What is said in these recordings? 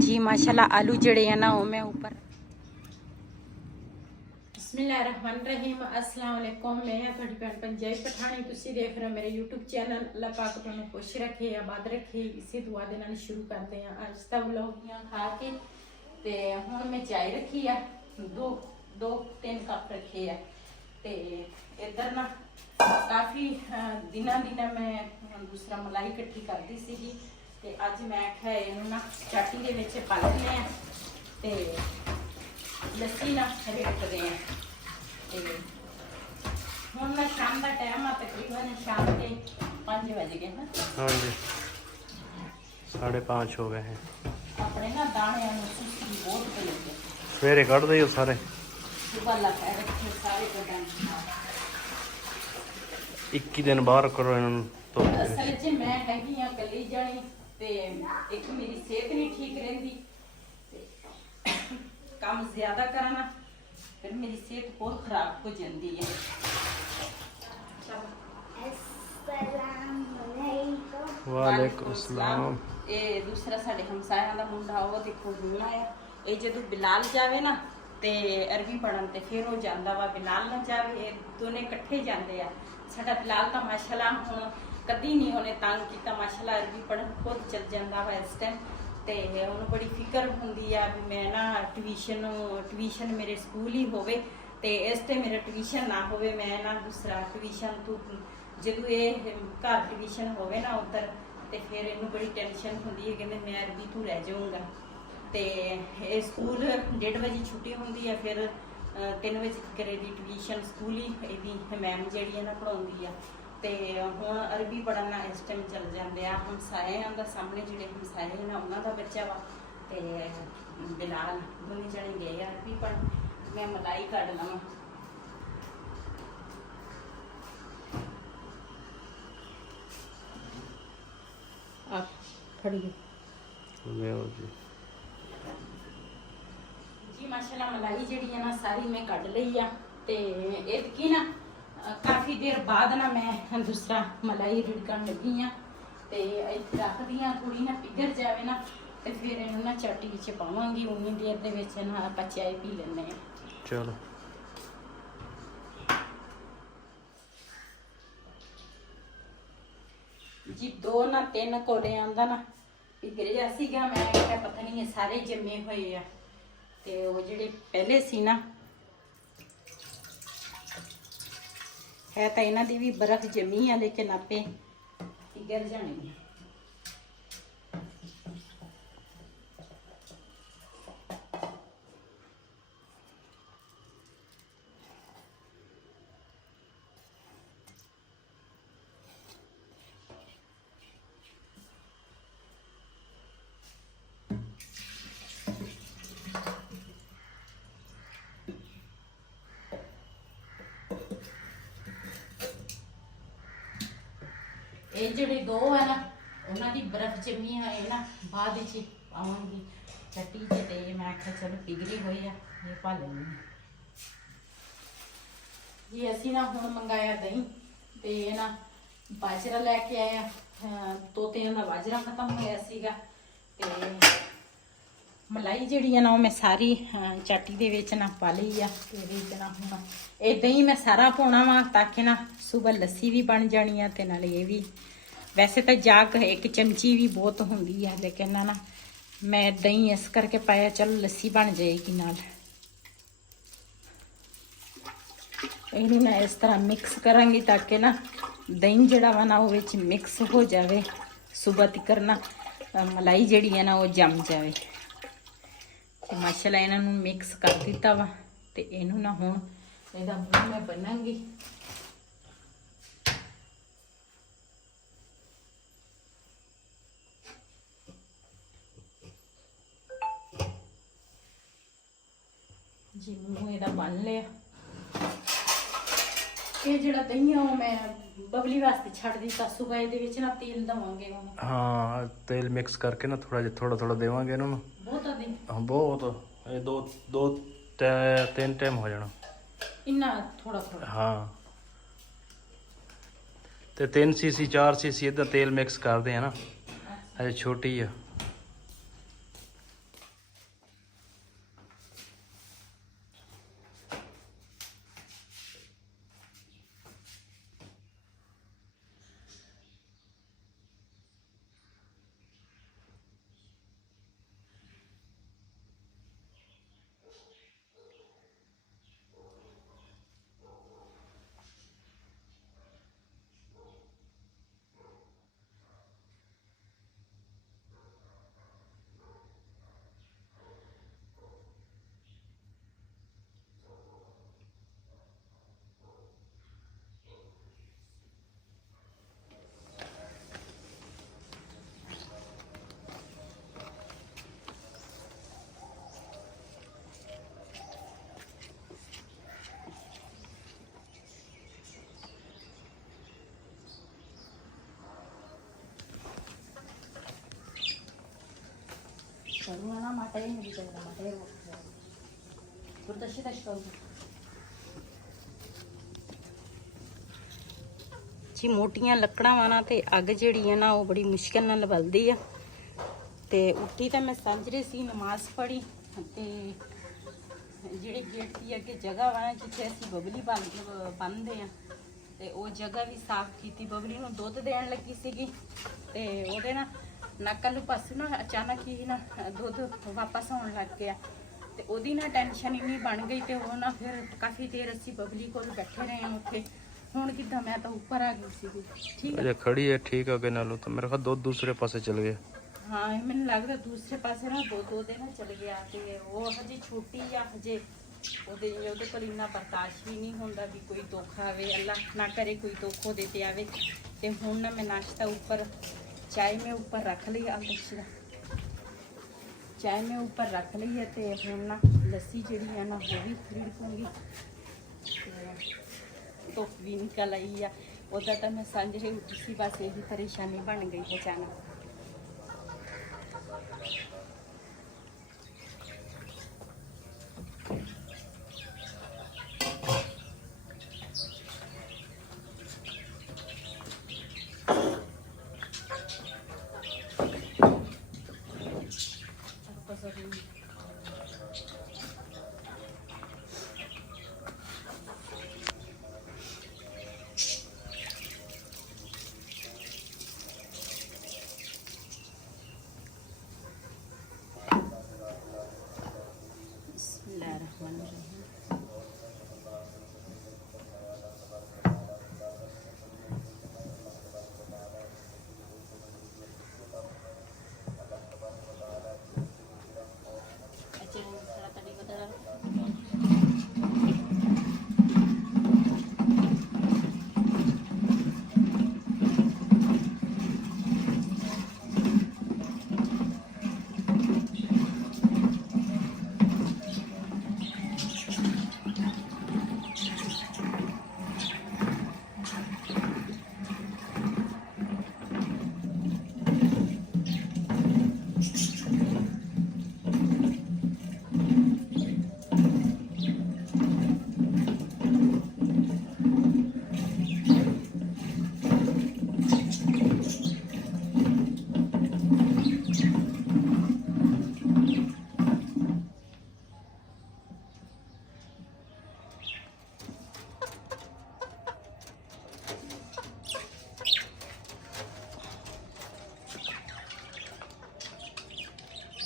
जी माशाल्लाह आलू जड़े हैं ना वो मैं ऊपर बिस्मिल्लाहिर्रहमानिर्रहीम अस्सलाम वालेकुम। मैं थोड़ी भैन पंजाबी पठानी तुसी देख रहे हो मेरे यूट्यूब चैनल। अल्लाह पाक तुहानू खुश रखे आबाद रखे इसी दुआ दे नाल शुरू करते हैं अज दा व्लॉग खा के। ते हुण मैं चाय रखी है दो तीन कप रखे है। ते इधर ना काफ़ी दिना मैं दूसरा मलाई इकट्ठी करती सीगी ते अज मैं आख्या इहनू ना चाटी दे विच पा लैने आ ते लस्सी ना रिड़कदे हैं। ते हुण मैं शाम का टाइम आ तकरीबन शाम के 5 बज गए हैं। हाँ जी 5:30 हो गए हैं। अपने ना दाने सुस्ती बहुत पई है। सवेरे कढ़ दे सारे सुबह लगा रखे सारे कटाने 21 दिन बाहर करो इन्होंने तो असल च मैं हैगी हाँ कली जानी ते एक मेरी सेहत नहीं ठीक रहिंदी काम ज्यादा करना फिर मेरी सेहत बहुत खराब हो जाती है। वालेकुम अस्सलाम। ये दूसरा साडे हमसाया दा मुंडा वो देखो हुण आया ये जदों बिलाल जावे ना ते अरबी पढ़न ते फिर वो जांदा वा बिलाल ना जावे ये दोने इकट्ठे जांदे आ। साडा बिलाल तो माशाल्लाह हुण कदी नहीं उन्हें तंग किया माशाल्लाह अरबी पढ़न खुद चल जांदा वा इस टाइम ते उन्हें बड़ी फिक्र हुंदी आ भी मैं ना ट्यूशन मेरे स्कूल ही होवे ते इस टाइम मेरा ट्यूशन ना होवे मैं ना दूसरा ट्यूशन तू जदों ये घर ट्यूशन होवे ना उधर ते फिर इनू बड़ी टेंशन हुंदी है कि मैं अरबी तू रह जाऊँगा ते ये स्कूल 1:30 बजे छुट्टी हुंदी है फिर 3 बजे तक दी ट्यूशन स्कूल ही इहदी मैम जिहड़ी है ना पढ़ाउंदी आ ते हुण अरबी पढ़न इस टाइम चल जांदे आ। हमसाया दा सामने जिहड़े हमसाए ने उन्हां दा बच्चा वा ते बिलाल दोने जने गए अरबी पढ़न मैं मलाई कढ लवां। आप फड़िए जी माशाल्लाह मलाई जिहड़ी है ना सारी मैं कढ लई आ ते इतकी ना काफ़ी देर बाद ना मैं दूसरा मलाई रिड़कन लगी हाँ ते इत्थे रख दी थोड़ी ना पिघल जाए ना ते फिर इन्हू ना चाटी विच पावांगी उन्नी देर दे विच ना आपां चाय पी लैने आ। चलो जी 2 ना 3 कोले आंदा ना पिघल जा सीगा मैं क्या पता नहीं ये सारे जमे हुए आ ते वो जिहड़े पहले सी ना है तो इन्हां दी भी बर्फ जमी है लेकिन आपे पिघल जानी है। ये जिहड़े 2 है ना उन्हां दी बर्फ जमी है ना बाद विच पावांगी चट्टी च ते मैं आख्या चलो पिघली हुई है ये पा लैनी जी। असी ना हुण मंगाया दही ते ना बाजरा लैके आया तोते दा बाजरा खत्म होया सीगा ते मलाई जिहड़ी है ना मैं सारी चाटी दे विच ना पा लई आ ते विच ना हुण ये दही मैं सारा पाउणा वा ताकि ना सुबह लस्सी भी बन जानी है ते नाले ये भी वैसे तो जाग एक चमची भी बहुत होंगी है लेकिन ना मैं दही इस करके पाया चलो लस्सी बन जाएगी नाल। इहनू ना इस तरह मिक्स करांगी ताकि ना दही जिहड़ा वा ना वो विच मिक्स हो जाए सुबह तक ना मलाई जिहड़ी है ना वो जम जाए। तो माशाल्लाह इन्हां नू मिक्स कर दिता वा ते इहनू ना हुण इहदा मूँह मैं बन्नांगी। जी मूँह इहदा बन लिया ये जिहड़ा दही है वो मैं बबली वास्ते छड़ दिता सुबह इहदे विच ना तेल दवांगे हुण। हाँ तेल मिक्स करके ना थोड़ा देवांगे इन्होंने बहुत अधिक हाँ बहुत ये 2-3 टाइम हो जाना इन्ना थोड़ा थोड़ा हाँ ते 3 सीसी 4 सीसी इधर तेल मिक्स करते हैं ना अजे छोटी है ਨਾ ਮਾਟਾ ਹੀ ਨਹੀਂ ਚਾਹੀਦਾ ਮਾਟਾ ਹੀ ਗੁਰਦਸ਼ੀ ਦਾ ਸ਼ੌਕ ਜੀ ਮੋਟੀਆਂ ਲੱਕੜਾਂ ਵਾਂ ਤੇ ਅੱਗ ਜਿਹੜੀ ਹੈ ਨਾ ਉਹ ਬੜੀ ਮੁਸ਼ਕਿਲ ਨਾਲ ਬਲਦੀ ਆ ਤੇ ਉੱਠੀ ਤਾਂ ਮੈਂ ਸਾਂਝਰੇ ਸੀ ਨਮਾਜ਼ ਪੜ੍ਹੀ ਤੇ ਜਿਹੜੀ ਗੇਟ ਦੀ ਅੱਗੇ ਜਗ੍ਹਾ ਵਾ ਜਿੱਥੇ ਅਸੀਂ ਬਬਲੀ ਬੰਨ੍ਹਦੇ ਆ ਤੇ ਉਹ ਜਗ੍ਹਾ ਵੀ ਸਾਫ਼ ਕੀਤੀ ਬਬਲੀ ਨੂੰ ਦੁੱਧ ਦੇਣ ਲੱਗੀ ਸੀਗੀ ਤੇ ਉਹਦੇ ਨਾ ਨੱਕਾਂ ਨੂੰ ਪਾਸੇ ਨਾ ਅਚਾਨਕ ਹੀ ਨਾ ਦੁੱਧ ਵਾਪਸ ਆਉਣ ਲੱਗ ਗਿਆ ਤੇ ਉਹਦੀ ਨਾ ਟੈਨਸ਼ਨ ਇੰਨੀ ਬਣ ਗਈ ਤੇ ਉਹ ਨਾ ਫਿਰ ਕਾਫੀ ਦੇਰ ਅਸੀਂ ਬਬਲੀ ਕੋਲ ਬੈਠੇ ਰਹੇ ਹਾਂ ਉੱਥੇ ਹੁਣ ਕਿੱਦਾਂ ਮੈਂ ਤਾਂ ਉੱਪਰ ਆ ਗਈ ਸੀਗੀ ਠੀਕ ਹੈ ਅਜੇ ਖੜੀ ਹੈ ਠੀਕ ਅੱਗੇ ਨਾਲੋਂ ਤਾਂ ਮੇਰੇ ਖਿਆਲ ਦੁੱਧ ਦੂਸਰੇ ਪਾਸੇ ਚਲ ਗਿਆ ਹਾਂ ਮੈਨੂੰ ਲੱਗਦਾ ਦੂਸਰੇ ਪਾਸੇ ਨਾ ਦੋ ਦੇ ਨਾ ਚਲ ਗਿਆ ਤੇ ਉਹ ਹਜੇ ਛੋਟੀ ਆ ਹਜੇ ਉਹਦੇ ਕੋਲ ਇੰਨਾ ਬਰਦਾਸ਼ਤ ਵੀ ਨਹੀਂ ਹੁੰਦਾ ਵੀ ਕੋਈ ਦੁੱਖ ਆਵੇ ਅੱਲਾ ਨਾ ਕਰੇ ਕੋਈ ਦੁੱਖ ਉਹਦੇ ਤੇ ਆਵੇ ਤੇ ਹੁਣ ਨਾ ਮੈਂ ਨਾਸ਼ਤਾ ਉੱਪਰ ਚਾय में ऊपर रख ली है चाय में ऊपर रख ली है तो हूँ ना लस्सी जी है ना वो भी रिड़कूंगी धुप भी निकल आई है उदा तो मैं सांझे उठी सी बस यही परेशानी बन गई है अचानक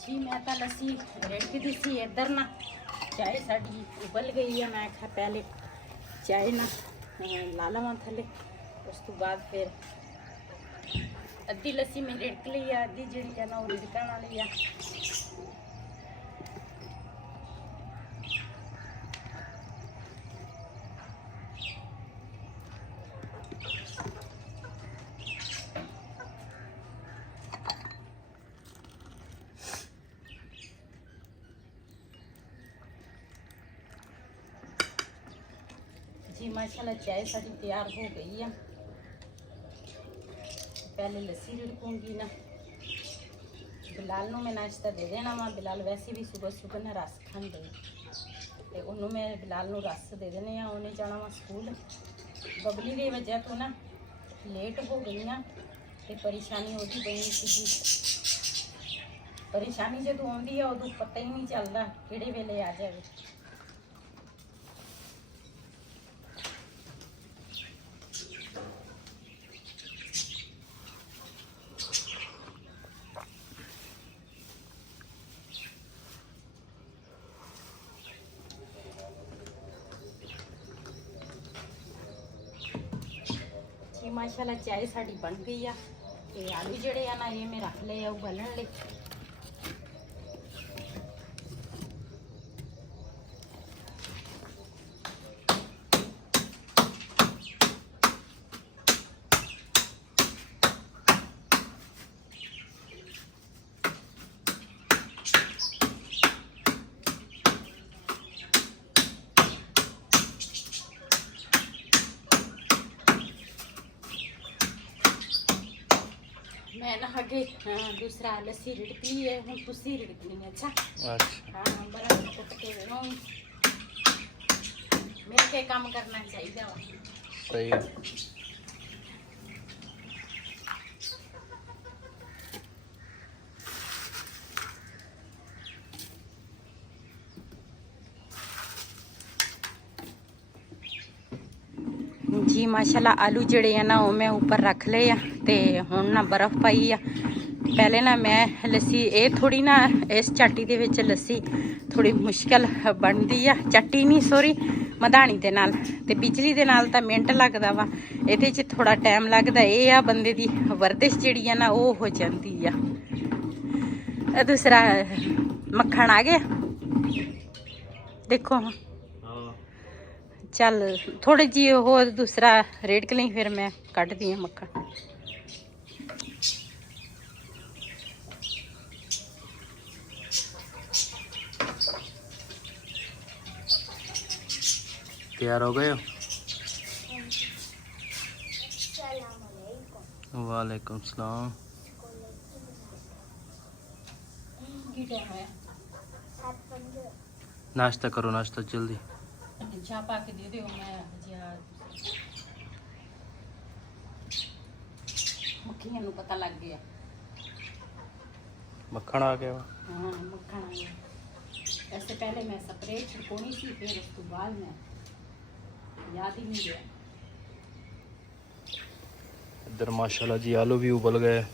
जी मैं तो लस्सी रेड़कती सी इधर ना चाय साड़ी उबल गई है मैं आखा पहले चाय ना ला लवा थले उस तो बाद फिर अद्धी लस्सी में रिड़क ली है अद्धी जी है ना वो रिड़कन वाली है जी माशाल्लाह चाय साड़ी तैयार हो गई है पहले लस्सी रिड़कूंगी ना बिलाल नूं मैं नाश्ता दे देना वा बिलाल वैसे भी सुबह सुबह ना रस खांदे ते उन्होंने मैं बिलाल नूं रस दे देने आ उन्हें जाना वा स्कूल बबली की वजह तो ना लेट हो गई हाँ ते परेशानी होती बनी सी परेशानी जो आती है उदों पता ही नहीं चलता किहड़े वेले आ जाए माशाल्लाह चाय साड़ी बन गई है ते आलू जड़े ना ये मैं रख ले उबलने ले मैं ना आगे दूसरा लस्सी रिड़कनी है, हम तुसी रिड़कनी है। अच्छा अच्छा हाँ बड़ा कुट के देना मिल के काम करना चाहिए वा। सही है। जी माशाल्लाह आलू जड़े है ना वो मैं ऊपर रख ले आ ते हुण ना बर्फ पाई आ। पहले ना मैं लस्सी ये थोड़ी ना इस चाटी दे विच लस्सी थोड़ी मुश्किल बनदी आ, चाटी नहीं सॉरी मधानी दे नाल ते बिजली दे नाल तां मिंट लगदा वा, इहदे च थोड़ा टाइम लगदा। ये आ बंदे दी वर्जिश जिहड़ी आ ना वो हो जांदी आ। दूसरा मक्खन आ गया देखो हाँ। चल थोड़ी जी हो दूसरा रेड़क ली फिर मैं कट दी मक्खन। तैयार हो गए हो? वालेकुम सलाम। नाश्ता करो, नाश्ता जल्दी। चाह पा के दे दो मैं मक्खियां नूं पता लग गया। मक्खन आ गया वा। हाँ मक्खन आ गया। वैसे पहले मैं स्प्रे छिड़कोनी सी फिर उस तो बाद मैं याद ही नहीं गया। इधर माशाल्लाह जी आलू भी उबल गए।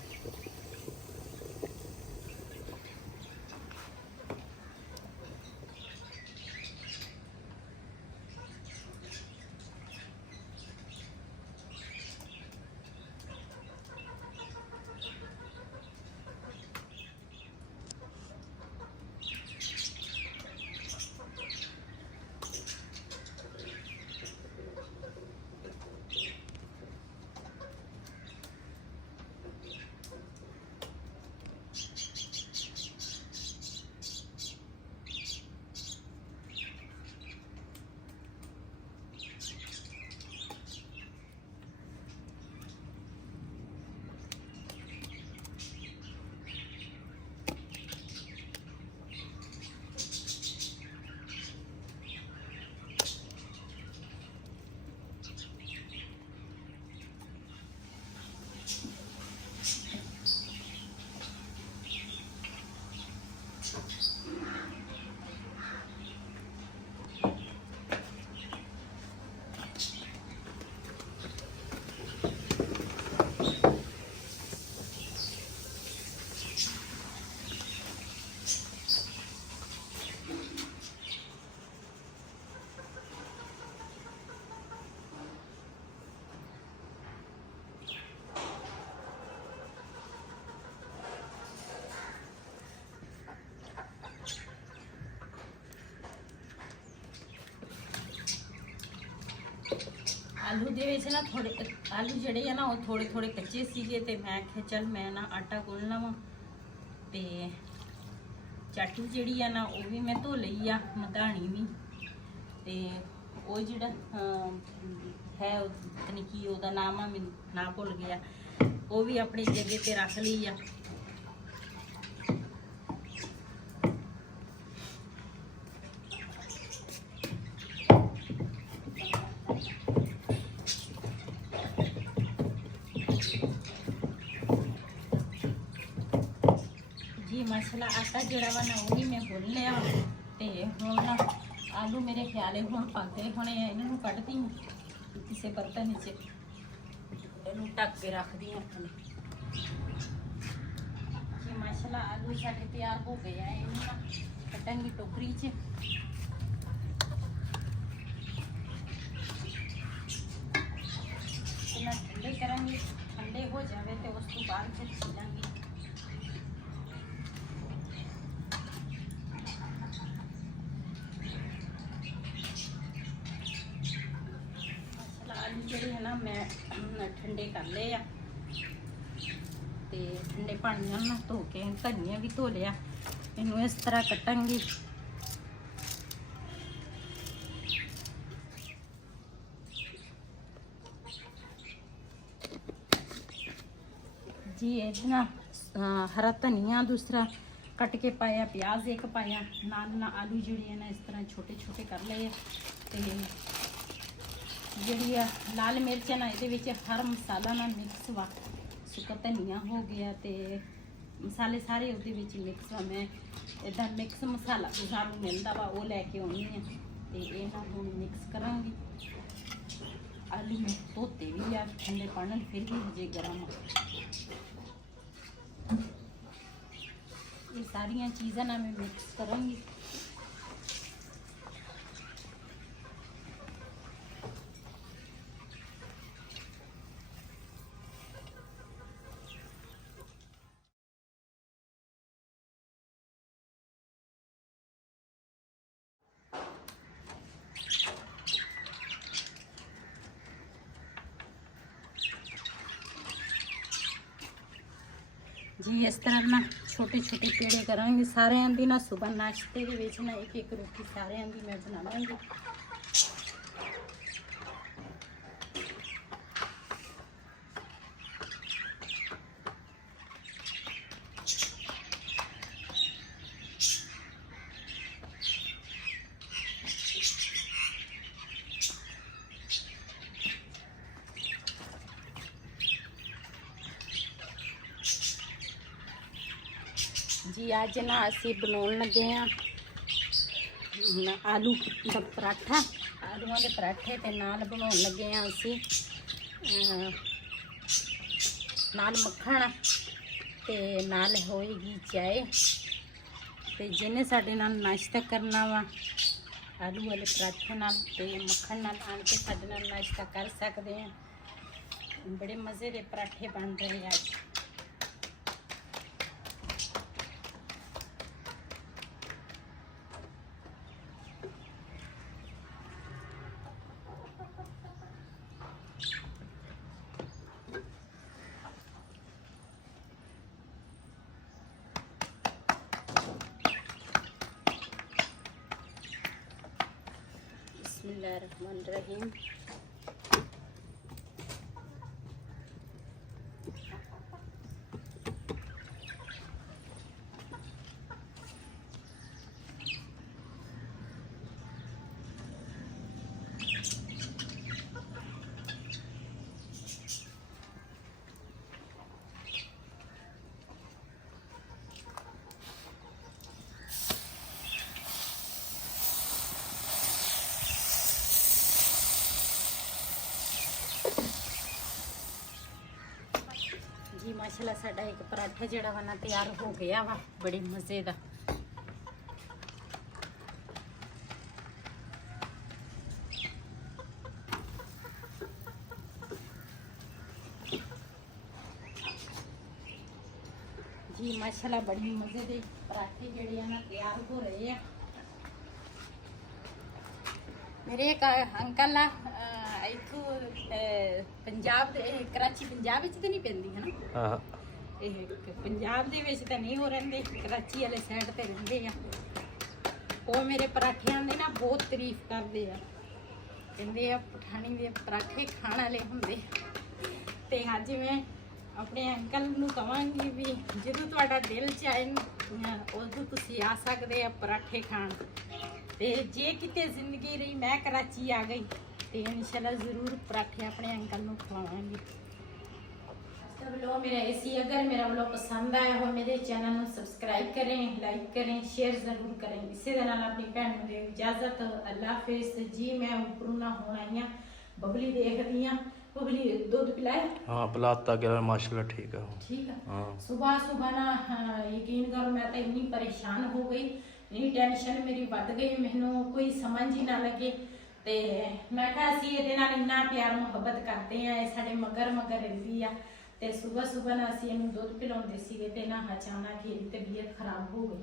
आलू दे विच ना थोड़े आलू जड़े है ना वो थोड़े थोड़े कच्चे सीगे ते मैं आख्या चल मैं ना आटा गुन लवां ते चाटी जड़ी है ना वो भी मैं धो लई आ मधानी भी ते वो जिहड़ा है पता नहीं की ओहदा नाम आ मैं ना भुल गया वो भी अपनी जगह ते रख ली आ। मसाला आटा जोड़ा वा ना वो भी मैं भुन लिया ते हुण ना आलू मेरे ख्याल हुण पक गए होने इन्हों कढ़दी किसी बर्तन च इन्हूं ढक के रख दी अपने। मसाला आलू साडे तैयार हो गए हैं, इन्हूं ना कटांगी टोकरी च। ठंडे करांगी, ठंडे हो जाए तो उस तो बाद फिर छीलांगी। ਜਿਹੜੇ ਹੈ ਨਾ ਮੈਂ ਠੰਡੇ ਕਰ ਲਏ ਆ ਤੇ ਠੰਡੇ ਪਾਣੀ ਨਾਲ ਨਾ ਧੋ ਕੇ ਧਨੀਆ ਵੀ ਧੋ ਲਿਆ। ਇਹਨੂੰ ਇਸ ਤਰ੍ਹਾਂ ਕੱਟਾਂਗੀ। जी ये ना हरा धनिया दूसरा कट के पाया, प्याज एक पाया, नाल ना आलू जिहड़े है ना इस तरह छोटे छोटे कर लए ते जिहड़ी आ लाल मिर्च है ना इहदे विच हर मसाला ना मिक्स वा, सुक्का धनिया हो गया ते मसाले सारे ਉਹਦੇ ਵਿੱਚ ਮਿਕਸ ਆ। ਮੈਂ ਇਦਾਂ ਮਿਕਸ ਮਸਾਲਾ ਸਾਨੂੰ ਮਿਲਦਾ ਵਾ ਉਹ ਲੈ ਕੇ ਆਉਣੀ ਆ ਤੇ ਇਹ ਨਾਲ ਹੁਣ ਮਿਕਸ ਕਰਾਂਗੀ। ਆਲੂ ਮੈਂ ਧੋਤੇ ਵੀ ਆ ਠੰਡੇ ਪਾਣੀ ਨਾਲ, ਫਿਰ ਵੀ ਹਜੇ ਗਰਮ ਆ। ਇਹ ਸਾਰੀਆਂ ਚੀਜ਼ਾਂ ਨਾਲ ਮੈਂ ਮਿਕਸ ਕਰਾਂਗੀ। जी इस तरह ना छोटे छोटे पेड़े करांगे सारिਆਂ ਦੀ ना सुबह नाश्ते ਦੇ ਵਿੱਚ ਨਾ ਇੱਕ ਇੱਕ ਰੋਟੀ ਸਾਰਿਆਂ ਦੀ ਮੈਂ ਬਣਾਵਾਂਗੀ। जी अज ना असी बनाने लगे हैं आलू का पराठा, आलूआं के पराठे ते नाल बनाने लगे हैं असी नाल मक्खन ते नाल होएगी चाय। ते जिन्हें साडे नाल नाश्ता करना वा आलू वाले पराठे नाल ते मक्खन नाल आन के साडे नाल नाश्ता कर सकते हैं। बड़े मज़े के पराठे बन रहे हैं अज। बिस्मिल्लाहिर्रहमानिर्रहीम। जी माशाल्लाह साडा एक पराठा जिहड़ा वा ना तैयार हो गया वा, बड़े मज़े दा। जी माशाल्लाह बड़ी मज़े दे पराठे जिहड़े आ ना तैयार हो रहे हैं। मेरे एक अंकल आ इथों पंजाब दे कराची पंजाब विच ते नहीं पैंदी है ना, पंजाब दे विच ते नहीं हो रहिंदे, कराची वाले साइड ते रहिंदे आ। वो मेरे पराठियां दी ना बहुत तारीफ करदे आ, कहंदे आ पठानी दे पराठे खाण वाले हुंदे। ते अज मैं अपने अंकल नूं कहांगी भी जदों तुहाडा दिल चाहे उदों तुसीं आ सकदे आ पराठे खाण। ते जे किते जिंदगी रही मैं कराची आ गई तो इंशाल्लाह ज़रूर पराठे अपने अंकल नूं खवावांगी। सब लोग मेरा ऐसी अगर मेरा व्लॉग पसंद आया हो मेरे चैनल नूं सब्सक्राइब करें, लाइक करें, शेयर ज़रूर करें। इसे दे नाल अपनी भैन नूं दे इजाज़त। अल्लाह हाफिज़ जी। मैं उपरों ना होण आई हां, बबली देखदी हां। बबली दूध पिलाए? हाँ पिलाता गया माशाल्लाह ठीक है। ठीक है हाँ। सुबह सुबह ना यकीन करो मैं तो इन्नी परेशान हो गई, इन्नी टेंशन मेरी बढ़ गई, मैनू कोई समझ ही ना लगे। ते मैं कहा असीं इहदे नाल इन्ना प्यार मुहब्बत करते हैं, ये साडे मगर मगर रहिंदी आ। ते सुबह सुबह ना असीं इहनूं दुध पिलाउंदे सीगे ते ना अचानक ही तबीयत खराब हो गई।